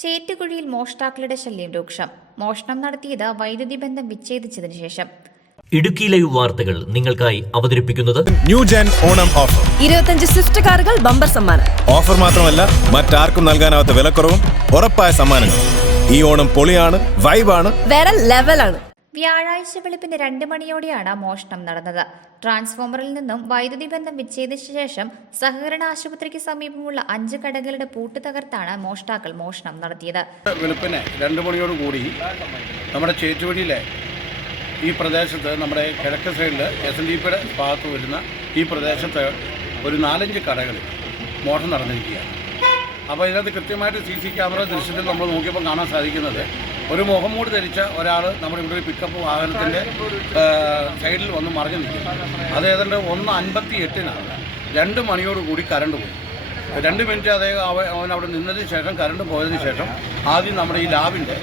ചേറ്റുകുഴിയിൽ മോഷ്ടാക്കളുടെ ശല്യം രൂക്ഷം. മോഷണം നടത്തിയത് വൈദ്യുതി ബന്ധം വിച്ഛേദിച്ചതിനു ശേഷം. ഇടുക്കി ലൈവ് വാർത്തകൾ നിങ്ങൾക്കായി അവതരിപ്പിക്കുന്നത് new gen Onam offer. 25 Swift കാറുകൾ ബമ്പർ സമ്മാനം. ഓഫർ മാത്രമല്ല, മറ്റാർക്കും നൽകാനാവാത്ത വിലക്കുറവും ഉറപ്പായ സമ്മാനങ്ങൾ. ഈ ഓണം പൊളിയാണ്, വൈബാണ്, വേറെ ലെവലാണ്. വ്യാഴാഴ്ച വെളുപ്പിന് 2 മണിയോടെയാണ് മോഷണം നടന്നത്. ട്രാൻസ്ഫോമറിൽ നിന്നും വൈദ്യുതി ബന്ധം വിച്ഛേദിച്ച ശേഷം സഹകരണ ആശുപത്രിക്ക് സമീപമുള്ള 5 കടകളുടെ പൂട്ട് തകർത്താണ് മോഷ്ടാക്കൾ മോഷണം നടത്തിയത്. വെളുപ്പിന് 2 മണിയോടുകൂടി നമ്മുടെ ചേറ്റുവഴിയിലെ ഈ പ്രദേശത്ത്, നമ്മുടെ കിഴക്ക് സൈഡിൽ SNDPയുടെ ഭാഗത്ത് വരുന്ന ഈ പ്രദേശത്ത് ഒരു 4-5 കടകളിൽ മോഷണം നടന്നിരിക്കുകയാണ്. അപ്പോൾ ഇതിനകത്ത് കൃത്യമായിട്ട് CC ക്യാമറ ദൃശ്യത്തിൽ നമ്മൾ നോക്കിയപ്പോൾ കാണാൻ സാധിക്കുന്നത്, ഒരു മുഖംമൂടി ധരിച്ച ഒരാൾ നമ്മുടെ ഇവിടെ ഒരു പിക്കപ്പ് വാഹനത്തിൻ്റെ സൈഡിൽ വന്ന് മറിഞ്ഞു നിൽക്കുന്നു. അത് ഏതാണ്ട് 1:58-നാണ് 2 മണിയോടുകൂടി കറണ്ട് പോയി. 2 മിനിറ്റ് അവൻ അവിടെ നിന്നതിന് ശേഷം, കറണ്ട് പോയതിന് ശേഷം ആദ്യം നമ്മുടെ ഈ ലാബിൻ്റെ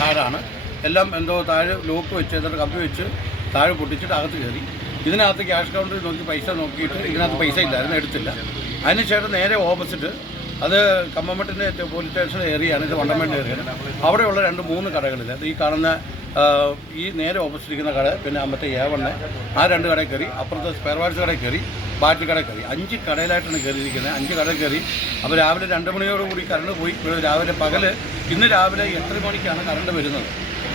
താഴാണ് എല്ലാം എന്തോ താഴെ ലോക്ക് വെച്ച് എന്നിട്ട് കമ്പി വെച്ച് താഴെ പൊട്ടിച്ചിട്ട് അകത്ത് കയറി. ഇതിനകത്ത് ക്യാഷ് കൗണ്ടറിൽ നോക്കി പൈസ നോക്കിയിട്ട് ഇതിനകത്ത് പൈസ ഇല്ലായിരുന്നു, എടുത്തില്ല. അതിനുശേഷം നേരെ ഓപ്പോസിറ്റ്, അത് കമ്പമട്ടിൻ്റെ പോലീസ് സ്റ്റേഷൻ ഏരിയയാണ്, ഇത് വണ്ടമേട് ഏരിയയാണ്. അവിടെയുള്ള 2-3 കടകളിൽ ഈ കാണുന്ന ഈ നേരെ ഓപ്പോസിറ്റ് ഇരിക്കുന്ന കട, പിന്നെ മറ്റേ A1 ആ 2 കടയിൽ കയറി, അപ്പുറത്തെ സ്പെയർ പാർട്സ് കടയിൽ കയറി, ബാറ്ററി കടയിൽ കയറി. 5 കടയിലായിട്ടാണ് കയറിയിരിക്കുന്നത്. 5 കടയിൽ കയറി. അപ്പോൾ രാവിലെ 2 മണിയോടുകൂടി കറണ്ട് പോയി. ഇന്ന് രാവിലെ 8 മണിക്കാണ് കറണ്ട് വരുന്നത്.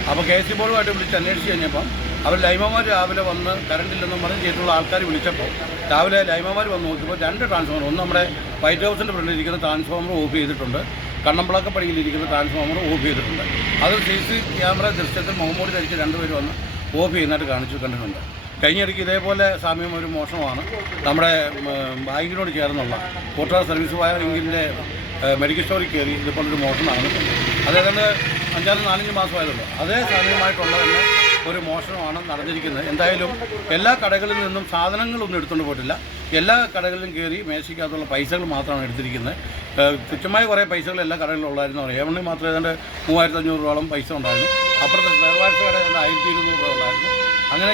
അപ്പോൾ KSE ബോർഡുമായിട്ട് വിളിച്ച് അന്വേഷിച്ച് കഴിഞ്ഞപ്പം അവർ ലൈമമാർ രാവിലെ വന്ന് കറണ്ടില്ലെന്നും പറഞ്ഞ് ചെയ്തിട്ടുള്ള ആൾക്കാർ വിളിച്ചപ്പോൾ രാവിലെ ലൈമമാർ വന്ന് നോക്കിയപ്പോൾ 2 ട്രാൻസ്ഫോമർ, ഒന്ന് നമ്മുടെ വൈറ്റ് ഹൗസിൻ്റെ ഫ്രണ്ടിലിരിക്കുന്ന ട്രാൻസ്ഫോമർ ഓഫ് ചെയ്തിട്ടുണ്ട്, കണ്ണമ്പിളക്കപ്പടിയിലിരിക്കുന്ന ട്രാൻസ്ഫോമർ ഓഫ് ചെയ്തിട്ടുണ്ട്. അത് CC ക്യാമറ ദൃശ്യത്തിൽ മുഖംമൂടി ധരിച്ച് 2 പേര് വന്ന് ഓഫ് ചെയ്യുന്നതായിട്ട് കണ്ടിട്ടുണ്ട്. കഴിഞ്ഞിടയ്ക്ക് ഇതേപോലെ സാമ്യം ഒരു മോഷണമാണ് നമ്മുടെ ബാങ്കിനോട് ചേർന്നുള്ള കോട്ടാർ സർവീസ് ബാങ്കിൻ്റെ മെഡിക്കൽ സ്റ്റോറിൽ കയറി ഇതുപോലൊരു മോഷണമാണ്. അതേതാണ്ട് 4-5 മാസമായതുള്ളൂ. അതേ സാമ്യമായിട്ടുള്ള തന്നെ ഒരു മോഷണമാണ് നടന്നിരിക്കുന്നത്. എന്തായാലും എല്ലാ കടകളിൽ നിന്നും സാധനങ്ങളൊന്നും എടുത്തുകൊണ്ട് പോയിട്ടില്ല. എല്ലാ കടകളിലും കയറി മേശയ്ക്കകത്തുള്ള പൈസകൾ മാത്രമാണ് എടുത്തിരിക്കുന്നത്. തുച്ഛമായ കുറേ പൈസകൾ എല്ലാ കടകളിലും ഉണ്ടായിരുന്നു. A1 മാത്രം ഏതാണ്ട് 3500 രൂപയോളം പൈസ ഉണ്ടായിരുന്നു. അപ്പുറത്തെ സ്പെയർ പാർട്സ് കട 1200 രൂപ ഉണ്ടായിരുന്നു. അങ്ങനെ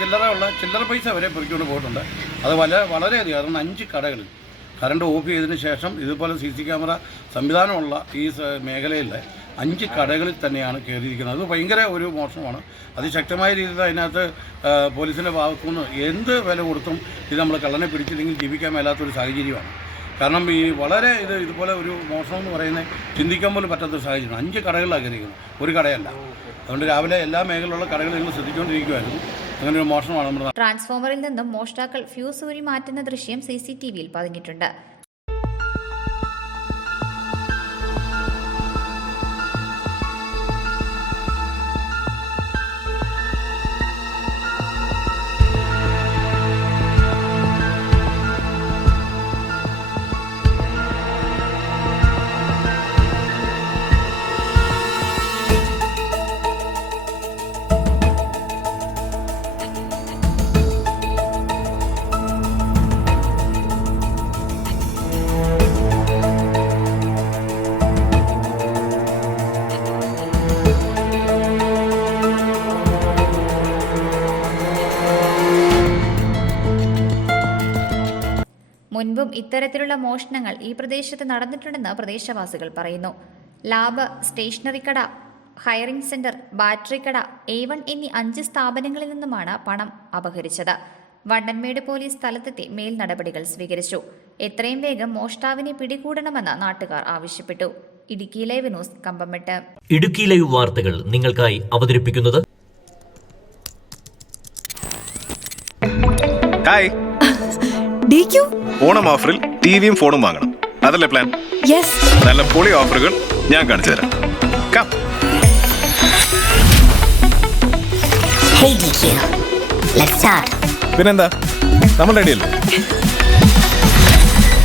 ചില്ലറ പൈസ വരെ പെറുക്കിക്കൊണ്ട് പോയിട്ടുണ്ട്. അത് വളരെയധികം, കാരണം 5 കടകളിൽ കറണ്ട് ഓഫ് ചെയ്തതിന് ശേഷം ഇതുപോലെ CC ക്യാമറ സംവിധാനമുള്ള ഈ മേഖലയിൽ 5 കടകളിൽ തന്നെയാണ് കയറിയിരിക്കുന്നത്. അത് ഭയങ്കര ഒരു മോശമാണ്. അതിശക്തമായ രീതിയിൽ അതിനകത്ത് പോലീസിൻ്റെ ഭാഗത്തുനിന്ന് എന്ത് വില കൊടുത്തും ഇത് നമ്മൾ കള്ളനെ പിടിച്ചില്ലെങ്കിൽ ജീവിക്കാൻ മേലാത്തൊരു സാഹചര്യമാണ്. കാരണം ഇതുപോലെ ഒരു മോഷണം എന്ന് പറയുന്നത് ചിന്തിക്കാൻ പോലും പറ്റാത്തൊരു സാഹചര്യം. 5 കടകളിലാണ് കയറിയിരിക്കുന്നത്, ഒരു കടയല്ല. അതുകൊണ്ട് രാവിലെ എല്ലാ മേഖലയിലുള്ള കടകളും നിങ്ങൾ ശ്രദ്ധിച്ചുകൊണ്ടിരിക്കുമായിരുന്നു. അങ്ങനെ ഒരു മോഷണമാണ് നമ്മൾ. ട്രാൻസ്ഫോമറിൽ നിന്നും മോഷ്ടാക്കൾ ഫ്യൂസ് ഊരി മാറ്റുന്ന ദൃശ്യം CCTVയിൽ പതിഞ്ഞിട്ടുണ്ട്. മുൻപും ഇത്തരത്തിലുള്ള മോഷണങ്ങൾ ഈ പ്രദേശത്ത് നടന്നിട്ടുണ്ടെന്ന് പ്രദേശവാസികൾ പറയുന്നു. ലാബ്, സ്റ്റേഷനറി കട, ഹയറിംഗ് സെന്റർ, ബാറ്ററി കട, A1 എന്നീ 5 സ്ഥാപനങ്ങളിൽ നിന്നുമാണ് പണം അപഹരിച്ചത്. വണ്ടൻമേട് പോലീസ് സ്ഥലത്തെത്തി മേൽ നടപടികൾ സ്വീകരിച്ചു. എത്രയും വേഗം മോഷ്ടാവിനെ പിടികൂടണമെന്ന് നാട്ടുകാർ ആവശ്യപ്പെട്ടു. Idukki live news, Kambammettu. Idukki live വാർത്തകൾ നിങ്ങൾക്കായി അവതരിപ്പിക്കുന്നത് ഓണം ഓഫറിൽ ടിവിയും ഫോണും വാങ്ങണം, അതല്ലേ പ്ലാൻ? നല്ല പൊളി ഓഫറുകൾ ഞാൻ കാണിച്ചു തരാം. പിന്നെന്താ, നമ്മൾ റെഡിയല്ലേ?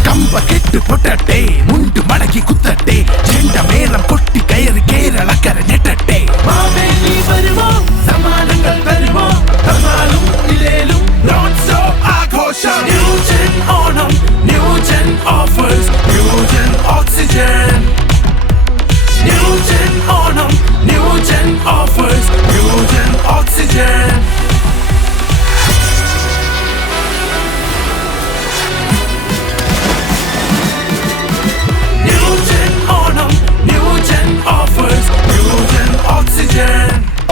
കമ്പക്കെട്ട് പൊട്ടട്ടെ, മുണ്ട് മടക്കി കുത്തട്ടെ, ചെണ്ടമേളം കൊട്ടി കയറി കേരളക്കര ഞെട്ടട്ടെ. മാവേലി വരുമോ, സമ്മാനങ്ങൾ തരുമോ, തന്നാലും ഇല്ലേലും നോൺ സ്റ്റോപ്പ് ആഘോഷം. New gen Onam, new gen offers, new gen oxygen. New gen Onam, new gen offers, new gen oxygen. New gen Onam.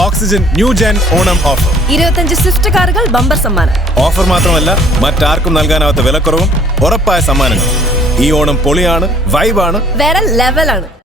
Oxygen new gen Onam offer 25 Swift കാറുകൾ ബമ്പർ സമ്മാനം. ഓഫർ മാത്രമല്ല മറ്റാർക്കും നൽകാനാവാത്ത വിലക്കുറവും ഉറപ്പായ സമ്മാനങ്ങളും. ഈ ഓണം പൊളിയാണ്, വൈബാണ്, വേറെ ലെവലാണ്.